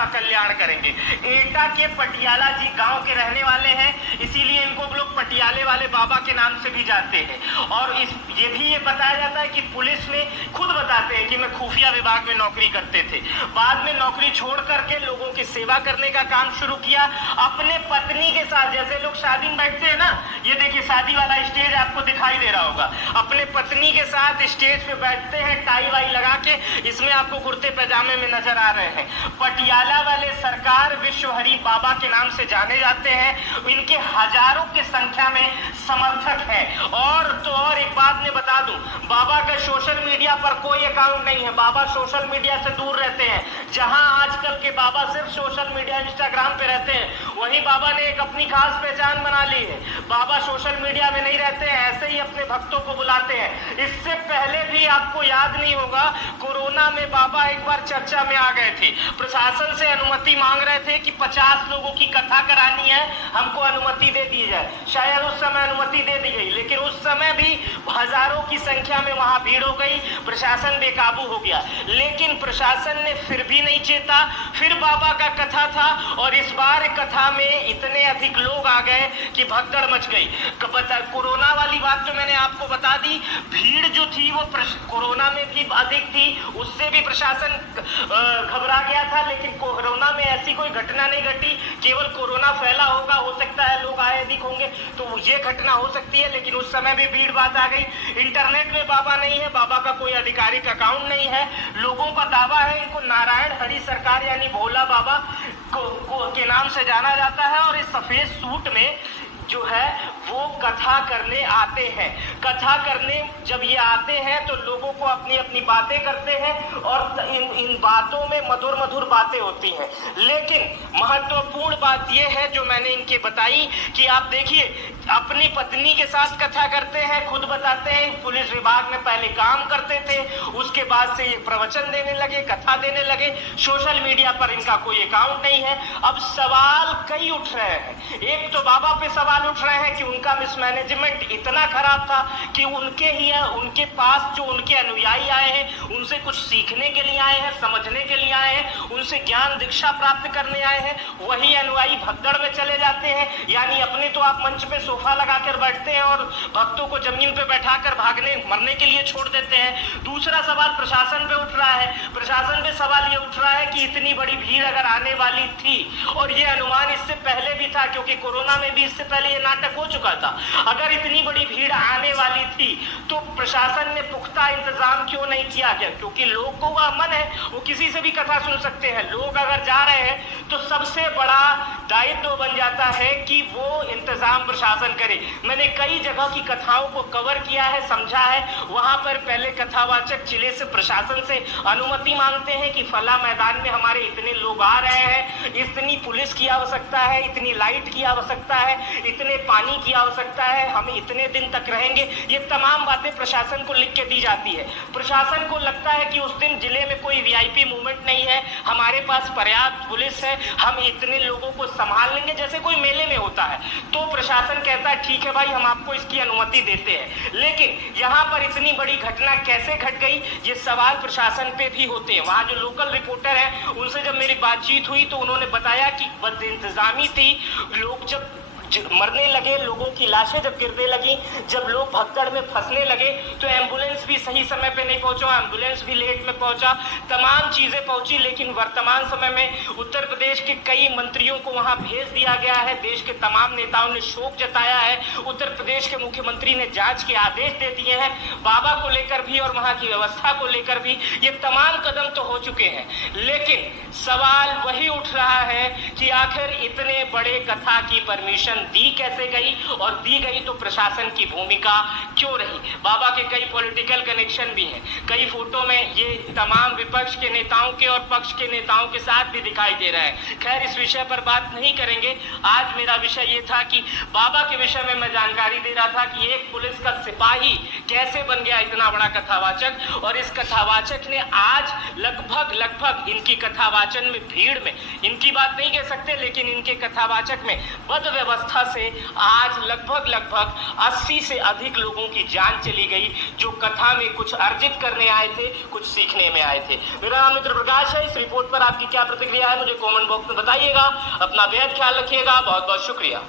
का कल्याण करेंगे। एटा के पटियाला जी गांव के रहने वाले हैं, इसीलिए इनको लोग पटियाले वाले बाबा के नाम से भी जानते हैं। और ये बताया जाता है कि पुलिस में खुद बताते हैं कि मैं खुफिया विभाग में नौकरी करते थे, बाद में नौकरी छोड़ करके लोगों की सेवा करने का काम शुरू किया अपने पत्नी के साथ। जैसे लोग शादी में बैठते हैं ना, ये देखिए शादी वाला स्टेज आपको दिखाई दे रहा होगा, अपने पत्नी के साथ स्टेज पे बैठते हैं टाई वाई लगा के, इसमें आपको कुर्ते पैजामे में नजर आ रहे हैं। पटियाला वाले सरकार विश्व हरि बाबा के नाम से जाने जाते हैं, इनके हजारों की संख्या में समर्थक है। और एक बात मैं बता दूं, बाबा का सोशल मीडिया पर कोई अकाउंट नहीं है, बाबा सोशल मीडिया से दूर रहते हैं। जहां आजकल के बाबा सिर्फ सोशल मीडिया इंस्टाग्राम पे रहते हैं, वहीं बाबा ने एक अपनी खास पहचान बना ली है। बाबा सोशल मीडिया में नहीं रहते हैं, ऐसे ही अपने भक्तों को बुलाते हैं। इससे पहले भी आपको याद नहीं होगा, कोरोना में बाबा एक बार चर्चा में आ गए थे, प्रशासन से अनुमति मांग रहे थे कि 50 लोगों की कथा करानी है, हमको अनुमति दे दी जाए। शायद उस समय अनुमति दे दी गई, लेकिन उस समय भी हजारों की संख्या में वहां भीड़ हो गई, प्रशासन बेकाबू हो गया। लेकिन प्रशासन ने फिर भी नहीं चेता, फिर बाबा का कथा था और इस बार कथा में इतने अधिक लोग आ गए कि भगदड़ मच गई। कोरोना वाली बात तो मैंने आपको बता दी, भीड़ जो थी वो कोरोना में भी अधिक थी, उससे भी प्रशासन घबरा गया था। लेकिन कोरोना में ऐसी कोई घटना नहीं घटी, केवल कोरोना फैला होगा, हो सकता है लोग आए अधिक होंगे तो ये घटना हो सकती है, लेकिन उस समय भी भीड़ बात आ गई। इंटरनेट में बाबा नहीं है, बाबा का कोई आधिकारिक अकाउंट नहीं है, लोगों का दावा है इनको नारायण हरि सरकार यानी भोला बाबा के नाम से जाना जाता है। और इस सफेद सूट में जो है वो कथा करने आते हैं। कथा करने जब ये आते हैं तो लोगों को अपनी अपनी बातें करते हैं और इन बातों में मधुर मधुर बातें होती हैं। लेकिन महत्वपूर्ण बात ये है जो मैंने इनके बताई कि आप देखिए अपनी पत्नी के साथ कथा करते हैं, खुद बताते हैं पुलिस विभाग में पहले काम करते थे, उसके बाद से ये प्रवचन देने लगे, कथा देने लगे, सोशल मीडिया पर इनका कोई अकाउंट नहीं है। अब सवाल कई उठ रहे हैं, एक तो बाबा पे सवाल उठ रहे हैं कि उनका मिसमैनेजमेंट इतना खराब था कि उनके पास जो उनके अनुयायी आए हैं उनसे कुछ सीखने के लिए आए हैं, समझने के लिए आए हैं, उनसे ज्ञान दीक्षा प्राप्त करने आए हैं, वही अनुयायी भगदड़ में चले जाते हैं। यानी अपने तो आप मंच पे सोफा लगाकर बैठते हैं और भक्तों को जमीन पे बैठाकर भागने मरने के लिए छोड़ देते हैं। दूसरा सवाल प्रशासन पे उठ रहा है, प्रशासन पे सवाल ये उठ रहा है कि इतनी बड़ी भीड़ अगर आने वाली थी, और ये अनुमान इससे पहले भी था क्योंकि कोरोना में भी इससे पहले ये नाटक हो चुका था, अगर इतनी बड़ी भीड़ आने वाली थी तो प्रशासन ने पुख्ता इंतजाम क्यों नहीं किया गया? क्योंकि लोगों का मन है वो किसी से भी कथा सुन सकते हैं, लोग अगर जा रहे हैं तो सबसे बड़ा दायित्व बन जाता है कि वो इंतजाम प्रशासन करे। मैंने कई जगह की कथाओं को कवर किया है, समझा है, वहां पर पहले कथावाचक जिले से प्रशासन से अनुमति मांगते हैं कि फला मैदान में हमारे इतने लोग आ रहे हैं, इतनी पुलिस की आवश्यकता है, इतनी लाइट की आवश्यकता है, इतने पानी की आवश्यकता है, हम इतने दिन तक रहेंगे। ये तमाम बातें प्रशासन को लिख के दी जाती है। प्रशासन को लगता है कि उस दिन जिले में कोई वीआईपी मूवमेंट नहीं है, हमारे पास पर्याप्त पुलिस है, हम इतने लोगों को संभाल लेंगे जैसे कोई मेले में होता है। तो प्रशासन कहता है ठीक है भाई, हम आपको इसकी अनुमति देते हैं। लेकिन यहाँ पर इतनी बड़ी घटना कैसे घट गई, ये सवाल प्रशासन पे भी होते हैं। वहाँ जो लोकल रिपोर्टर है उनसे जब मेरी बातचीत हुई तो उन्होंने बताया कि बद इंतजामी थी, लोग जब मरने लगे, लोगों की लाशें जब गिरने लगी, जब लोग भगदड़ में फंसने लगे तो एम्बुलेंस भी सही समय पे नहीं पहुंचा, एम्बुलेंस भी लेट में पहुंचा, तमाम चीजें पहुंची। लेकिन वर्तमान समय में उत्तर प्रदेश के कई मंत्रियों को वहां भेज दिया गया है, देश के तमाम नेताओं ने शोक जताया है, उत्तर प्रदेश के मुख्यमंत्री ने जांच के आदेश दे दिए हैं, बाबा को लेकर भी और वहां की व्यवस्था को लेकर भी ये तमाम कदम तो हो चुके हैं। लेकिन सवाल वही उठ रहा है कि आखिर इतने बड़े कथा की परमिशन दी कैसे गई, और दी गई तो प्रशासन की भूमिका क्यों रही? बाबा के कई पॉलिटिकल कनेक्शन भी हैं, कई फोटो में ये तमाम विपक्ष के नेताओं के और पक्ष के नेताओं के साथ भी दिखाई दे रहा है। खैर इस विषय पर बात नहीं करेंगे, आज मेरा विषय ये था कि बाबा के विषय में मैं जानकारी दे रहा था कि एक पुलिस का सिपाही कैसे बन गया इतना बड़ा कथावाचक, और इस कथावाचक ने आज लगभग इनकी कथावाचन में भीड़ में, इनकी बात नहीं कह सकते, लेकिन इनके कथावाचक में बद व्यवस्था कथा से आज लगभग 80 से अधिक लोगों की जान चली गई, जो कथा में कुछ अर्जित करने आए थे, कुछ सीखने में आए थे। मेरा नाम मित्र प्रकाश है। इस रिपोर्ट पर आपकी क्या प्रतिक्रिया है मुझे कमेंट बॉक्स में बताइएगा। अपना बेहद ख्याल रखिएगा। बहुत बहुत शुक्रिया।